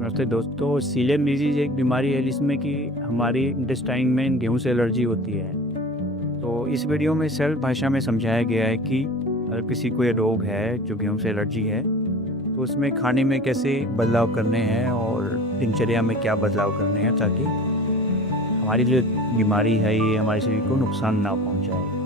नमस्ते दोस्तों, celiac disease एक बीमारी है जिसमें कि हमारी इंटेस्टाइन में गेहूं से एलर्जी होती है। तो इस वीडियो में सरल भाषा में समझाया गया है कि अगर किसी को ये रोग है जो गेहूं से एलर्जी है तो उसमें खाने में कैसे बदलाव करने हैं और दिनचर्या में क्या बदलाव करने हैं ताकि हमारी जो बीमारी है ये हमारे शरीर को नुकसान ना पहुंचाए।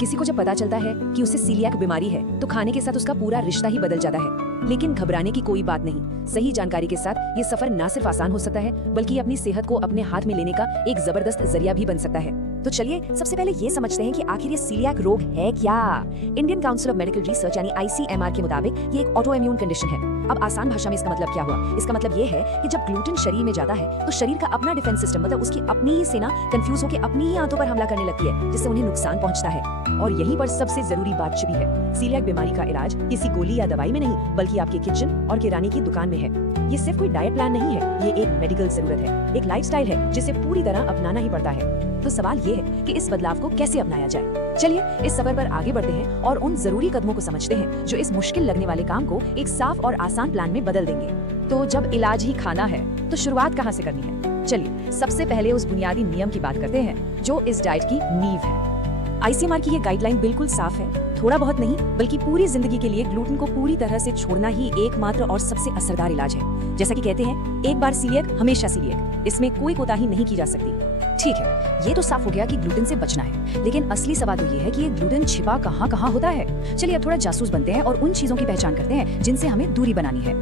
किसी को जब पता चलता है कि उसे सीलियाक बीमारी है तो खाने के साथ उसका पूरा रिश्ता ही बदल जाता है। लेकिन घबराने की कोई बात नहीं। सही जानकारी के साथ ये सफर ना सिर्फ आसान हो सकता है बल्कि अपनी सेहत को अपने हाथ में लेने का एक जबरदस्त जरिया भी बन सकता है। तो चलिए सबसे पहले ये समझते हैं कि आखिर ये सीलियाक रोग है क्या। Indian council of medical research यानी ICMR के मुताबिक ये एक ऑटो इम्यून कंडीशन है। अब आसान भाषा में इसका मतलब क्या हुआ? इसका मतलब ये है कि जब ग्लूटेन शरीर में जाता है तो शरीर का अपना डिफेंस सिस्टम मतलब उसकी अपनी ही सेना कंफ्यूज होकर अपनी ही आंतों पर हमला करने लगती है, जिससे उन्हें नुकसान पहुंचता है। और यहीं पर सबसे जरूरी बात छिपी है। सीलियाक बीमारी का इलाज किसी गोली या दवाई में नहीं बल्कि आपके किचन और किराने की दुकान में है। ये सिर्फ कोई डाइट प्लान नहीं है, ये एक मेडिकल जरूरत है, एक लाइफस्टाइल है जिसे पूरी तरह अपनाना ही पड़ता है। तो सवाल ये है कि इस बदलाव को कैसे अपनाया जाए। चलिए इस सफर पर आगे बढ़ते हैं और उन जरूरी कदमों को समझते हैं जो इस मुश्किल लगने वाले काम को एक साफ और आसान प्लान में बदल देंगे। तो जब इलाज ही खाना है तो शुरुआत कहाँ से करनी है? चलिए सबसे पहले उस बुनियादी नियम की बात करते हैं जो इस डाइट की नींव है। ICMR की ये गाइडलाइन बिल्कुल साफ है। थोड़ा बहुत नहीं बल्कि पूरी जिंदगी के लिए ग्लूटेन को पूरी तरह से छोड़ना ही एकमात्र और सबसे असरदार इलाज है। जैसा कि कहते हैं, एक बार सीलियक हमेशा सीलियक, इसमें कोई कोताही नहीं की जा सकती। ठीक है, ये तो साफ हो गया कि ग्लूटेन से बचना है, लेकिन असली सवाल तो ये है कि ये ग्लूटेन छिपा कहाँ कहाँ होता है। चलिए अब थोड़ा जासूस बनते हैं और उन चीजों की पहचान करते हैं जिनसे हमें दूरी बनानी है।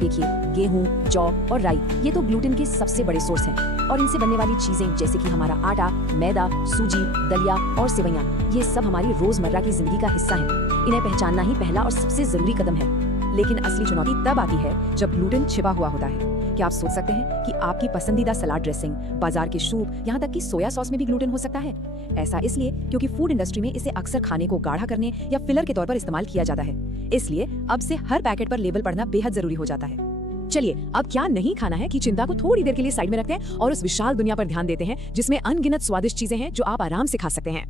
देखिए, गेहूं, जौ और राई ये तो ग्लूटेन के सबसे बड़े सोर्स हैं और इनसे बनने वाली चीजें जैसे कि हमारा आटा, मैदा, सूजी, दलिया और सेवइयां, ये सब हमारी रोजमर्रा की जिंदगी का हिस्सा हैं। इन्हें पहचानना ही पहला और सबसे जरूरी कदम है। लेकिन असली चुनौती तब आती है जब ग्लूटेन छिपा हुआ होता है। क्या आप सोच सकते हैं कि आपकी पसंदीदा सलाद ड्रेसिंग, बाजार के सूप, यहाँ तक कि सोया सॉस में भी ग्लूटेन हो सकता है? ऐसा इसलिए क्योंकि फूड इंडस्ट्री में इसे अक्सर खाने को गाढ़ा करने या फिलर के तौर पर इस्तेमाल किया जाता है। इसलिए अब से हर पैकेट पर लेबल पढ़ना बेहद जरूरी हो जाता है। चलिए अब क्या नहीं खाना है की चिंता को थोड़ी देर के लिए साइड में रखते हैं और उस विशाल दुनिया पर ध्यान देते हैं जिसमें अनगिनत स्वादिष्ट चीजें हैं जो आप आराम से खा सकते हैं।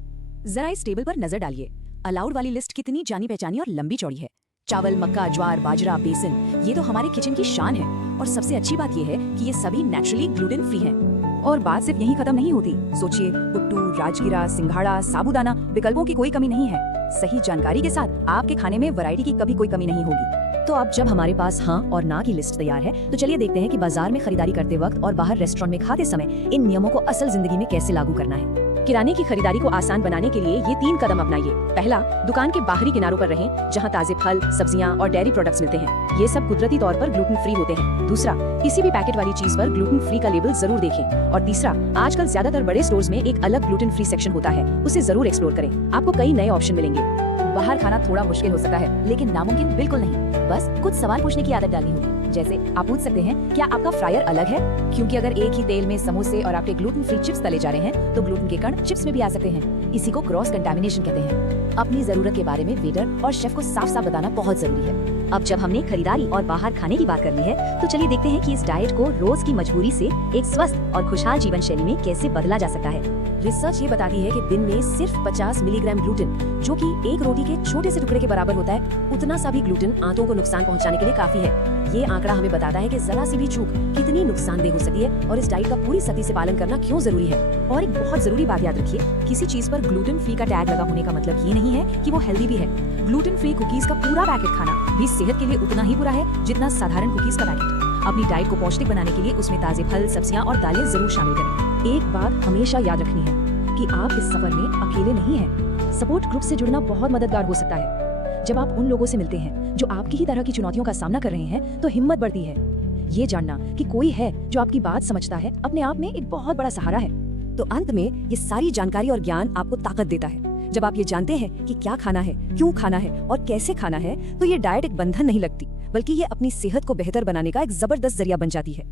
जरा इस टेबल पर नजर डालिए। अलाउड वाली लिस्ट कितनी जानी पहचानी और लंबी चौड़ी है। चावल, मक्का, ज्वार, बाजरा, बेसन, ये तो हमारे किचन की शान है। और सबसे अच्छी बात ये है कि ये सभी नेचुरली ग्लूटेन फ्री हैं। और बात सिर्फ यहीं खत्म नहीं होती। सोचिए, पुट्टू, राजगिरा, सिंघाड़ा, साबूदाना, विकल्पों की कोई कमी नहीं है। सही जानकारी के साथ आपके खाने में वैरायटी की कभी कोई कमी नहीं होगी। तो अब जब हमारे पास हाँ और ना की लिस्ट तैयार है तो चलिए देखते हैं कि बाजार में खरीदारी करते वक्त और बाहर रेस्टोरेंट में खाते समय इन नियमों को असल जिंदगी में कैसे लागू करना है। किराने की खरीदारी को आसान बनाने के लिए ये 3 कदम अपनाइए। पहला, दुकान के बाहरी किनारों पर रहें जहां ताजे फल, सब्जियां और डेयरी प्रोडक्ट्स मिलते हैं। ये सब कुदरती तौर पर ग्लूटेन फ्री होते हैं। दूसरा, किसी भी पैकेट वाली चीज पर ग्लूटेन फ्री का लेबल जरूर देखें। और तीसरा, आजकल ज्यादातर बड़े स्टोर्स में एक अलग ग्लूटेन फ्री सेक्शन होता है, उसे जरूर एक्सप्लोर करें। आपको कई नए ऑप्शन मिलेंगे। बाहर खाना थोड़ा मुश्किल हो सकता है, लेकिन नामुमकिन बिल्कुल नहीं। बस कुछ सवाल पूछने की आदत डालनी होगी। जैसे आप पूछ सकते हैं, क्या आपका फ्रायर अलग है? क्योंकि अगर एक ही तेल में समोसे और आपके ग्लूटेन फ्री चिप्स तले जा रहे हैं तो ग्लूटेन के कण चिप्स में भी आ सकते हैं। इसी को क्रॉस कंटामिनेशन कहते हैं। अपनी जरूरत के बारे में वेटर और शेफ को साफ साफ बताना बहुत जरूरी है। अब जब हमने खरीदारी और बाहर खाने की बात कर ली है तो चलिए देखते हैं कि इस डाइट को रोज की मजबूरी से एक स्वस्थ और खुशहाल जीवन शैली में कैसे बदला जा सकता है। रिसर्च ये बताती है कि दिन में सिर्फ 50 मिलीग्राम ग्लूटेन, जो कि एक रोटी के छोटे से टुकड़े के बराबर होता है, उतना सा भी ग्लूटेन आंतों को नुकसान पहुंचाने के लिए काफी है। ये आंकड़ा हमें बताता है कि जरा सी भी चूक कितनी नुकसानदेह हो सकती है और इस डाइट का पूरी सख्ती से पालन करना क्यों जरूरी है। और एक बहुत जरूरी बात याद रखिए, किसी चीज पर ग्लूटेन फ्री का टैग लगा होने का मतलब ये नहीं है कि वो हेल्दी भी है। ग्लूटेन फ्री कुकीज का पूरा पैकेट खाना भी सेहत के लिए उतना ही बुरा है जितना साधारण कुकीज का पैकेट। अपनी डाइट को पौष्टिक बनाने के लिए उसमें ताजे फल, सब्जियां और दालें जरूर शामिल करें। एक बात हमेशा याद रखनी है कि आप इस सफर में अकेले नहीं हैं। सपोर्ट ग्रुप से जुड़ना बहुत मददगार हो सकता है। जब आप उन लोगों से मिलते हैं जो आपकी ही तरह की चुनौतियों का सामना कर रहे हैं तो हिम्मत बढ़ती है। ये जानना कि कोई है जो आपकी बात समझता है अपने आप में एक बहुत बड़ा सहारा है। तो अंत में ये सारी जानकारी और ज्ञान आपको ताकत देता है। जब आप ये जानते हैं कि क्या खाना है, क्यों खाना है और कैसे खाना है, तो ये डाइट एक बंधन नहीं लगती बल्कि ये अपनी सेहत को बेहतर बनाने का एक जबरदस्त जरिया बन जाती है।